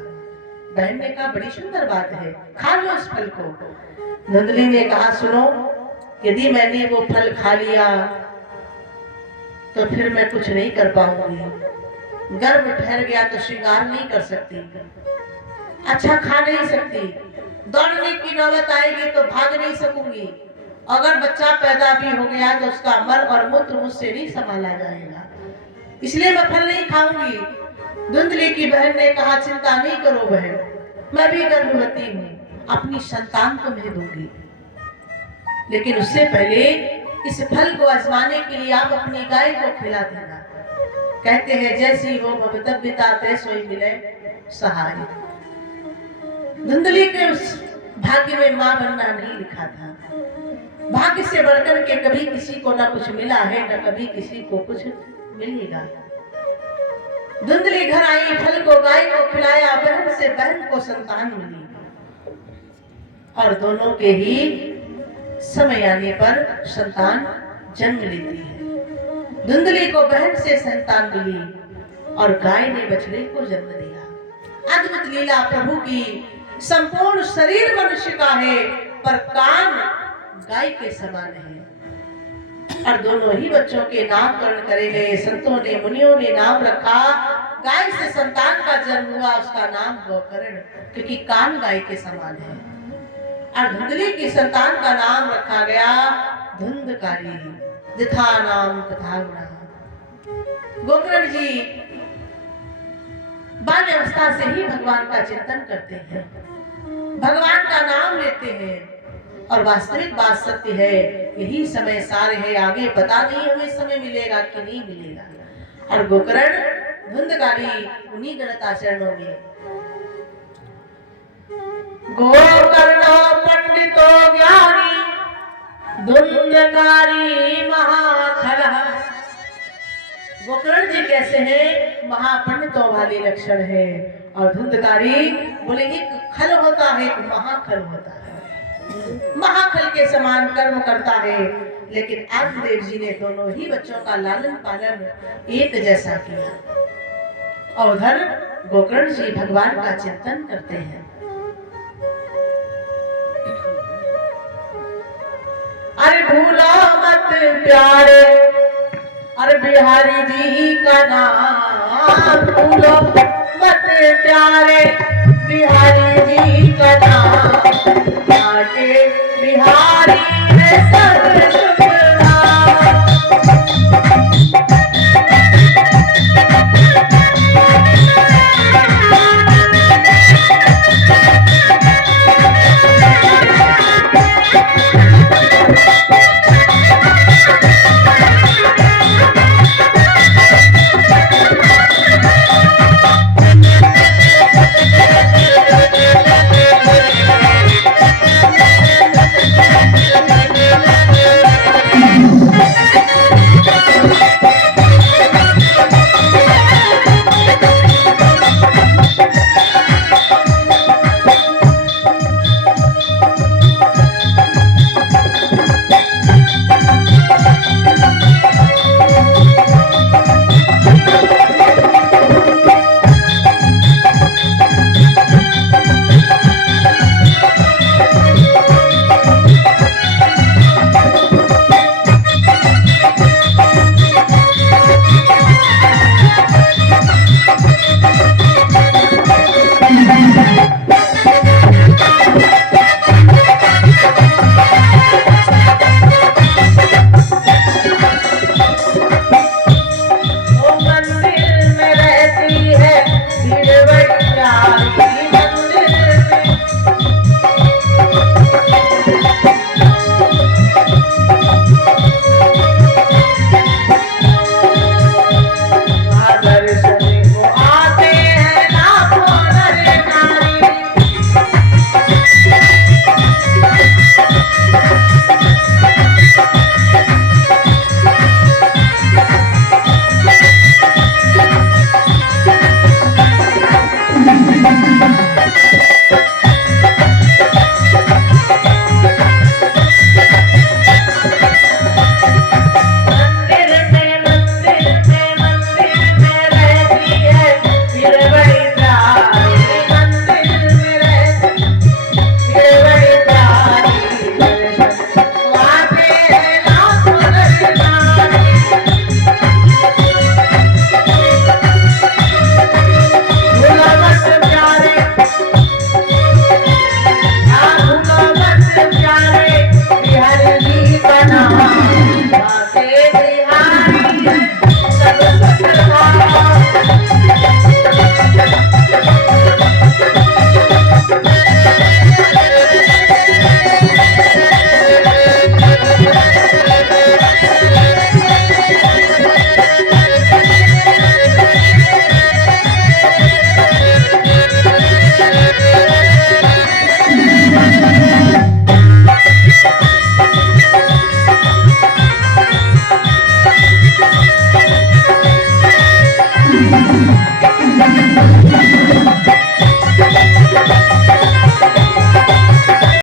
बहन ने कहा बड़ी सुंदर बात है, खा लो इस फल को। धुंधली ने कहा सुनो, यदि मैंने वो फल खा लिया तो फिर मैं कुछ नहीं कर पाऊंगी। गर्भ ठहर गया तो श्रृंगार नहीं कर सकती, अच्छा खा नहीं सकती, दौड़ने की नौबत आएगी तो भाग नहीं सकूंगी। अगर बच्चा पैदा भी हो गया तो उसका मल और मूत्र मुझसे नहीं संभाला जाएगा, इसलिए मैं फल नहीं खाऊंगी। धुंधली की बहन ने कहा चिंता नहीं करो बहन, मैं भी गर्भवती हूँ, अपनी संतान को मैं दूंगी, लेकिन उससे पहले इस फल को आजमाने के लिए आप अपनी गाय को खिला देना। कहते हैं जैसी हो भवितव्यता तैसोई मिले सहाय। धुंधली के उस भाग्य में मां बनना नहीं लिखा था। भाग्य से बढ़कर के कभी किसी को ना कुछ मिला है, ना कभी किसी को कुछ मिलेगा। धुंधली घर आई, फल को गाय को खिलाया, बहन से बहन को संतान मिली और दोनों के ही समय आने पर संतान जन्म लेती है। धुंधली को बहन से संतान मिली और गाय ने बछड़े को जन्म दिया। अद्भुत लीला प्रभु की। संपूर्ण शरीर मनुष्य का है पर कान गाय के समान है। और दोनों ही बच्चों के नामकरण करे गए। संतों ने मुनियों ने नाम रखा। गाय से संतान का जन्म हुआ, उसका नाम गोकर्ण, क्योंकि कान गाय के समान है। और धुंधली की संतान का नाम रखा गया धुंधकारी, यथा नाम तथा गुणः। गोकर्ण जी बाल्यावस्था से ही भगवान का चिंतन करते हैं, भगवान का नाम लेते हैं। और वास्तविक बात सत्य है, यही समय सार है, आगे पता नहीं हमें समय मिलेगा कि नहीं मिलेगा। और गोकर्ण धुंधकारी उन्हीं गणता चरणों में। गोकर्ण पंडितो ज्ञानी धुंधकारी महाखलः। गोकर्ण जी कैसे हैं? महापंडितों वाले लक्षण है। और धुंधकारी बोले एक खल होता है, एक महाखल होता है। महाखल के समान कर्म करता है, लेकिन आत्मदेव जी ने दोनों ही बच्चों का लालन पालन एक जैसा किया। और उधर गोकर्ण जी भगवान का चिंतन करते हैं। अरे भूलो मत प्यारे, अरे बिहारी जी का नाम भूलो मत प्यारे, बिहारी जी का नाम, आगे बिहारी है